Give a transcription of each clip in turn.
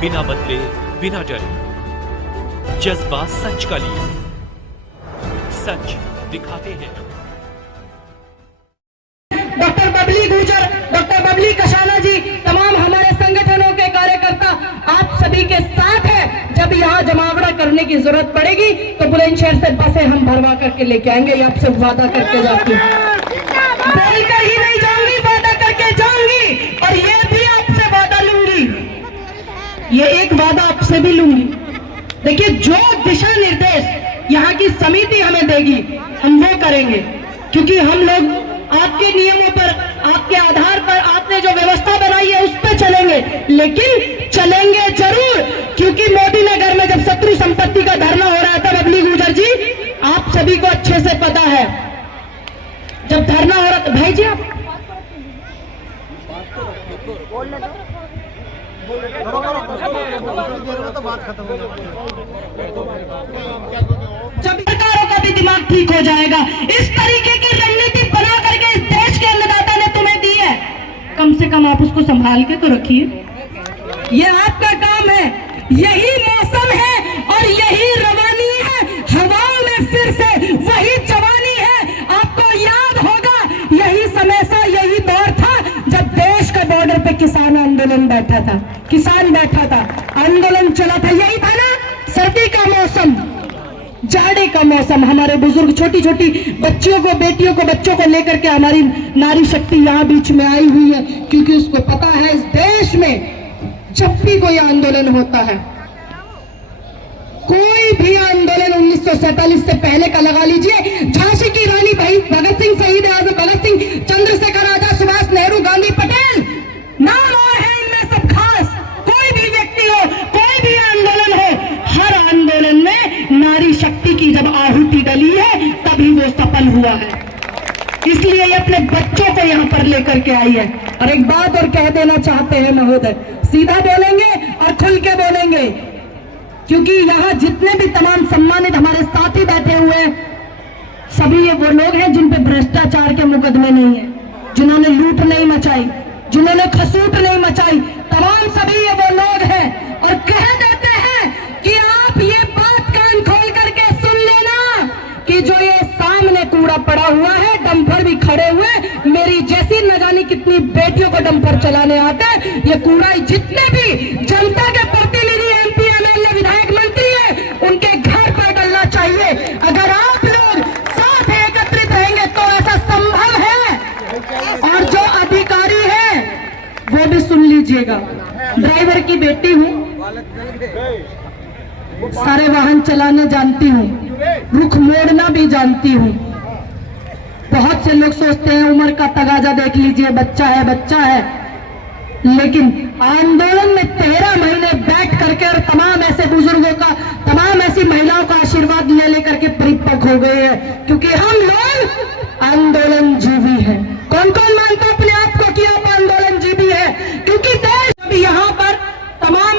बिना बदले, बिना डरे, जज्बा सच का लिए, सच दिखाते हैं। डॉक्टर बबली गुर्जर, डॉक्टर बबली कशाना जी, तमाम हमारे संगठनों के कार्यकर्ता आप सभी के साथ है। जब यहाँ जमावड़ा करने की जरूरत पड़ेगी तो बुलंदशहर से बसें हम भरवा करके लेके आएंगे, ये आपसे वादा करके जाती हूँ। बोलकर ही नहीं जाऊंगी, वादा करके जाऊंगी। और ये भी आपसे वादा लूंगी, ये एक वादा आपसे भी लूंगी। देखिए, जो दिशा निर्देश यहाँ की समिति हमें देगी हम वो करेंगे, क्योंकि हम लोग आपके नियमों पर, आपके आधार पर आपने जो व्यवस्था बनाई है उस पर चलेंगे, लेकिन चलेंगे जरूर। क्योंकि मोदी नगर में जब शत्रु संपत्ति का धरना हो रहा था, बबली गुर्जर जी, आप सभी को अच्छे से पता है, जब धरना हो रहा था, भाई जी आप जब सरकारों का भी दिमाग ठीक हो जाएगा। इस तरीके की रणनीति बना करके इस देश के अन्नदाता ने तुम्हें दी है, कम से कम आप उसको संभाल के तो रखिए। ये आपका काम है, यही मौसम है और यही रवानी है। हवाओं में फिर से वही जवानी है। आपको याद होगा, यही समय से यही दौर था जब देश के बॉर्डर पे किसान आंदोलन बैठा था, किसान बैठा था, आंदोलन चला था। यही था ना, सर्दी का मौसम, जाड़े का मौसम। हमारे बुजुर्ग छोटी छोटी बच्चियों को, बेटियों को, बच्चों को लेकर के हमारी नारी शक्ति यहाँ बीच में आई हुई है, क्योंकि उसको पता है इस देश में जब भी कोई आंदोलन होता है, कोई भी आंदोलन 1947 से पहले का लगा लीजिए, झांसी की रानी भाई भगत सिंह, शहीद आजम भगत सिंह, चंद्रशेखर आजाद, सुभाष नेहरू, गांधी, पटेल, नाम और है इनमें सब खास। कोई भी व्यक्ति हो, कोई भी आंदोलन हो, हर आंदोलन में नारी शक्ति की जब आहुति डली है तभी वो सफल हुआ है। इसलिए ये अपने बच्चों को यहाँ पर लेकर के आई है। और एक बात और कह देना चाहते हैं महोदय, सीधा बोलेंगे और खुल के बोलेंगे, क्योंकि यहाँ जितने भी तमाम सम्मानित हमारे साथी बैठे हुए हैं, सभी ये वो लोग हैं जिन पे भ्रष्टाचार के मुकदमे नहीं है, जिन्होंने लूट नहीं मचाई, जिन्होंने खसूट नहीं मचाई, तमाम सभी ये वो लोग हैं। और कह देते हैं कि आप ये बात कान खोल करके सुन लेना कि जो ये सामने कूड़ा पड़ा हुआ है, डंपर भी खड़े हुए, मेरी जैसी न जाने कितनी बेटियों को डंपर चलाने आता है। ये कूड़ा जितने भी जनता के प्रतिनिधि, एमपी, एमएलए, विधायक, मंत्री है, उनके घर पर डलना चाहिए। अगर आप लोग साथ एकत्रित रहेंगे तो ऐसा संभव है। और जो अधिकारी है वो भी सुन लीजिएगा, ड्राइवर की बेटी हूँ, सारे वाहन चलाने जानती हूँ, रुख मोड़ना भी जानती हूँ। बहुत से लोग सोचते हैं उम्र का तगाजा देख लीजिए, बच्चा है, बच्चा है, लेकिन आंदोलन में 13 महीने बैठ करके और तमाम ऐसे बुजुर्गों का, तमाम ऐसी महिलाओं का आशीर्वाद ले लेकर के परिपक्व हो गए हैं, क्योंकि हम लोग आंदोलन जीवी हैं। कौन कौन मानता है अपने आप को कि आप आंदोलन जीवी है? क्योंकि देश अभी यहाँ पर तमाम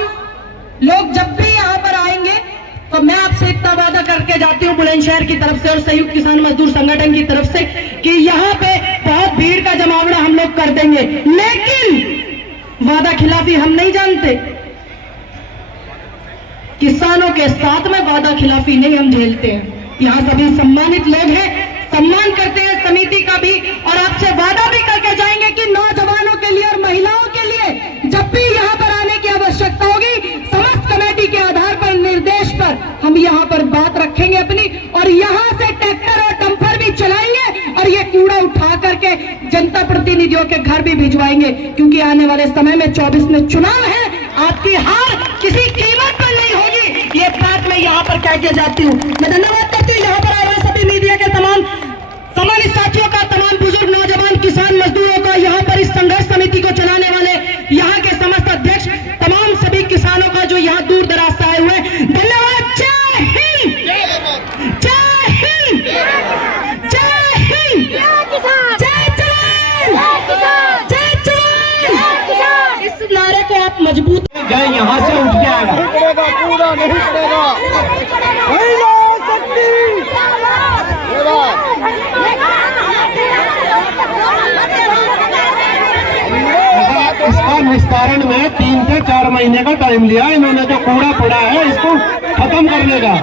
लोग जब भी यहाँ पर आएंगे तो मैं आपसे इतना वादा करके जाती हूँ बुलंदशहर की तरफ से और संयुक्त किसान मजदूर संगठन की तरफ से कि यहाँ पे बहुत भीड़ का जमावड़ा हम लोग कर देंगे, लेकिन वादा खिलाफी हम नहीं जानते। किसानों के साथ में वादा खिलाफी नहीं हम झेलते हैं। यहाँ सभी सम्मानित लोग हैं, सम्मान करते हैं समिति का भी, और आपसे वादा भी करके जाएंगे कि नौजवानों के लिए और महिलाओं के लिए जब भी यहाँ पर आने की आवश्यकता होगी, समस्त कमेटी के आधार पर, निर्देश पर हम यहाँ पर बात रखेंगे अपनी, और यहाँ से ट्रैक्टर और डंपर भी चलाएंगे और ये कूड़ा उठा करके जनता प्रतिनिधियों के घर भी भिजवाएंगे। क्योंकि आने वाले समय में 24 में चुनाव है, आपकी हार किसी कीमत पर नहीं होगी, ये बात मैं यहाँ पर कह के जाती हूँ। मैं धन्यवाद करती हूँ यहाँ पर आए हुए सभी मीडिया के तमाम सम्मानित साथियों का, तमाम बुजुर्ग, नौजवान, किसान, मजदूरों का, यहाँ पर इस संघर्ष समिति को चलाने वाले यहाँ के समस्त अध्यक्ष, तमाम सभी किसानों का जो यहाँ दूर दराज से आए हुए, धन्यवाद। जय हिंद, जय हिंद, जय हिंद, जय जवान, जय जवान। इस नारे को आप मजबूत, जय यहाँ से उठ जाएगा, पूरा नहीं पड़ेगा। इसका निस्तारण में 3 से 4 महीने का टाइम लिया इन्होंने। जो कूड़ा पड़ा है इसको खत्म करने का।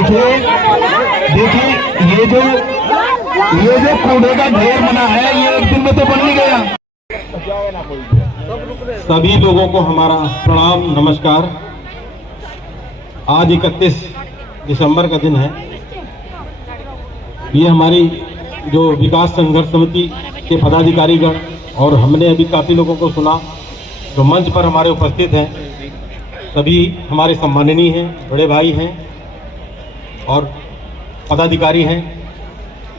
देखिए ये जो कूड़े का ढेर बना है ये एक दिन में तो बन नहीं गया। सभी लोगों को हमारा प्रणाम, नमस्कार। आज 31 दिसंबर का दिन है। ये हमारी जो विकास संघर्ष समिति के पदाधिकारीगण और हमने अभी काफ़ी लोगों को सुना जो मंच पर हमारे उपस्थित हैं, सभी हमारे सम्माननीय हैं, बड़े भाई हैं और पदाधिकारी हैं।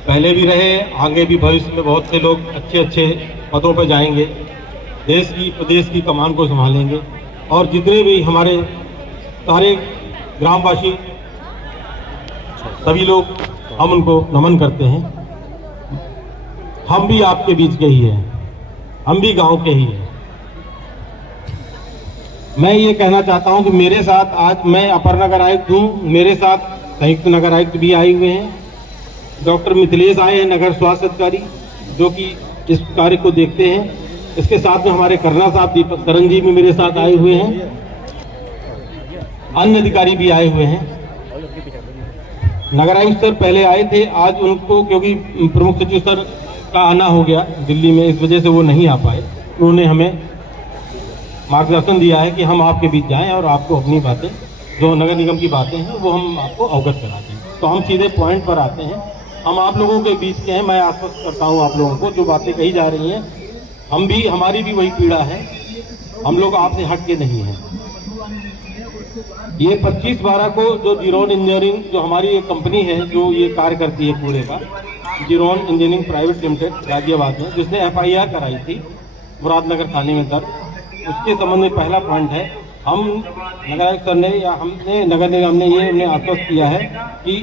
पहले भी रहे, आगे भी भविष्य में बहुत से लोग अच्छे पदों पर जाएंगे, देश की प्रदेश की कमान को संभालेंगे। और जितने भी हमारे सारे ग्रामवासी सभी लोग, हम उनको नमन करते हैं। हम भी आपके बीच के ही हैं, हम भी गांव के ही हैं। मैं ये कहना चाहता हूं कि मेरे साथ आज मैं अपर नगर आयुक्त हूं, मेरे साथ संयुक्त नगर आयुक्त भी आए हुए हैं। डॉक्टर मिथिलेश आए हैं, नगर स्वास्थ्य अधिकारी, जो कि इस कार्य को देखते हैं। इसके साथ में हमारे करना साहब दीपक सरन जी भी मेरे साथ आए हुए हैं, अन्य अधिकारी भी आए हुए हैं। नगर आयुक्त सर पहले आए थे, आज उनको क्योंकि प्रमुख सचिव सर का आना हो गया दिल्ली में, इस वजह से वो नहीं आ पाए। उन्होंने हमें मार्गदर्शन दिया है कि हम आपके बीच जाएं और आपको अपनी बातें, जो नगर निगम की बातें हैं, वो हम आपको अवगत करा दें। तो हम सीधे पॉइंट पर आते हैं। हम आप लोगों के बीच के हैं। मैं आश्वस्त करता हूं आप लोगों को, जो बातें कही जा रही हैं, हमारी भी वही पीड़ा है। हम लोग आपसे हट के नहीं हैं। ये 25/12 को जो जीरोन इंजीनियरिंग, जो हमारी एक कंपनी है जो ये कार्य करती है कूड़े का, जीरोन इंजीनियरिंग प्राइवेट लिमिटेड गाजियाबाद में, जिसने FIR कराई थी मुरादनगर थाने में दर्ज, उसके संबंध में पहला पॉइंट है, हम नगर आयुक्त सर ने या हमने नगर निगम ने ये उन्हें आश्वस्त किया है कि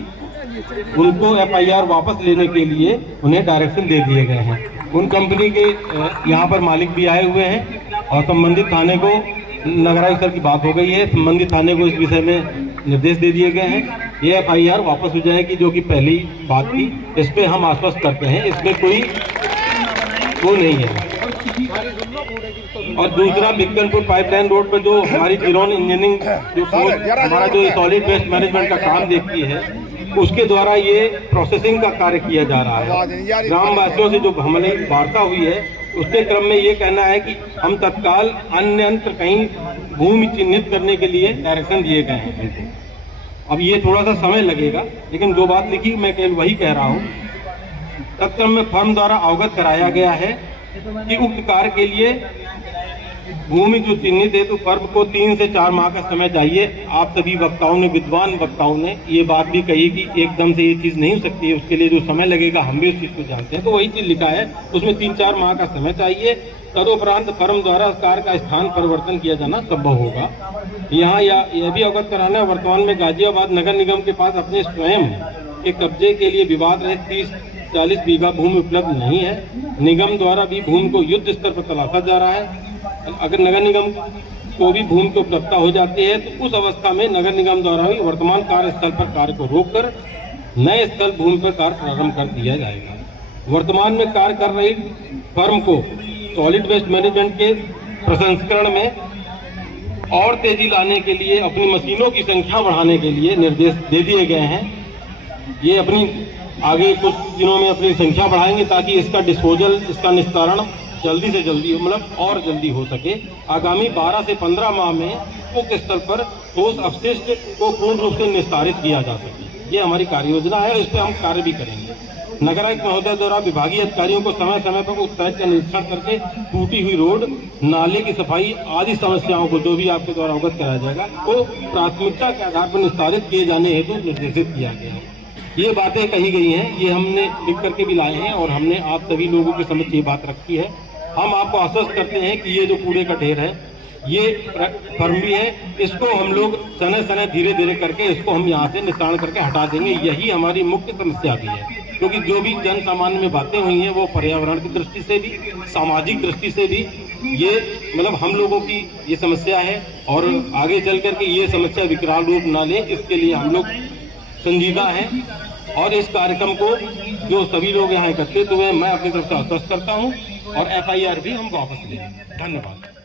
उनको FIR वापस लेने के लिए उन्हें डायरेक्शन दे दिए गए हैं। उन कंपनी के यहाँ पर मालिक भी आए हुए हैं और संबंधित थाने को, नगर आयुक्त सर की बात हो गई है, संबंधित थाने को इस विषय में निर्देश दे दिए गए हैं। ये FIR वापस हो जाएगी, जो कि पहली बात थी। इस पर हम आश्वस्त करते हैं, इसमें कोई वो नहीं है। और दूसरा, बिक्कनपुर पाइपलाइन रोड पर जो हमारी जीरोन इंजीनियरिंग जो हमारा जो सॉलिड वेस्ट मैनेजमेंट का काम देखती है, उसके द्वारा ये प्रोसेसिंग का कार्य किया जा रहा है। ग्रामवासियों से जो हमारी वार्ता हुई है, उसके क्रम में ये कहना है कि हम तत्काल अन्यत्र कहीं भूमि चिन्हित करने के लिए डायरेक्शन दिए गए हैं। अब ये थोड़ा सा समय लगेगा, लेकिन जो बात लिखी मैं केवल वही कह रहा हूँ। तत्क्रम में फर्म द्वारा अवगत कराया गया है कि उक्त कार्य के लिए भूमि जो चिन्हित है, तो फर्म को 3 से 4 माह का समय चाहिए। आप सभी वक्ताओं ने, विद्वान वक्ताओं ने ये बात भी कही कि एकदम से ये चीज़ नहीं हो सकती है, उसके लिए जो समय लगेगा हम भी उस चीज़ को जानते हैं। तो वही चीज़ लिखा है, उसमें 3-4 माह का समय चाहिए। तदुपरांत फर्म द्वारा कार्य का स्थान परिवर्तन किया जाना संभव होगा। यहाँ यह भी अवगत कराना है, वर्तमान में गाजियाबाद नगर निगम के पास अपने स्वयं के कब्जे के लिए विवाद रहित 30-40 बीघा भूमि उपलब्ध नहीं है। निगम द्वारा भी भूमि को युद्ध स्तर पर तलाशा जा रहा है। अगर नगर निगम को भी भूमि की उपलब्धता हो जाती है, तो उस अवस्था में नगर निगम द्वारा भी वर्तमान कार्यस्थल पर कार्य को रोककर नए स्थल भूमि पर कार्य प्रारंभ कर दिया जाएगा। वर्तमान में कार्य कर रही फर्म को सॉलिड वेस्ट मैनेजमेंट के प्रसंस्करण में और तेजी लाने के लिए अपनी मशीनों की संख्या बढ़ाने के लिए निर्देश दे दिए गए हैं। ये अपनी आगे कुछ दिनों में अपनी संख्या बढ़ाएंगे ताकि इसका डिस्पोजल, इसका निस्तारण जल्दी से जल्दी, मतलब और जल्दी हो सके। आगामी 12 से 15 माह में उक्त स्थल पर ठोस अपशिष्ट को पूर्ण रूप से निस्तारित किया जा सके। ये हमारी कार्य योजना है, इस पर हम कार्य भी करेंगे। नगर आयुक्त महोदय द्वारा विभागीय अधिकारियों को समय समय पर उक्त साइट का निरीक्षण करके टूटी हुई रोड, नाले की सफाई आदि समस्याओं को, जो भी आपके द्वारा अवगत कराया जाएगा, वो प्राथमिकता के आधार पर निस्तारित किए जाने हेतु निर्देशित किया गया है। ये बातें कही गई हैं, ये हमने लिख करके भी लाए हैं और हमने आप सभी लोगों के समक्ष ये बात रखी है। हम आपको आश्वस्त करते हैं कि ये जो कूड़े का ढेर है, ये फर्म भी है, इसको हम लोग समय धीरे धीरे करके इसको हम यहाँ से निस्तारण करके हटा देंगे। यही हमारी मुख्य समस्या भी है, क्योंकि जो भी जन सामान्य में बातें हुई हैं, वो पर्यावरण की दृष्टि से भी, सामाजिक दृष्टि से भी, ये मतलब हम लोगों की ये समस्या है और आगे चल करके ये समस्या विकराल रूप ना ले, इसके लिए हम लोग संजीदा हैं और इस कार्यक्रम को जो सभी लोग यहाँ एकत्रित हुए, मैं अपनी तरफ से आश्वस्त करता हूँ और FIR भी हम वापस लेंगे। धन्यवाद।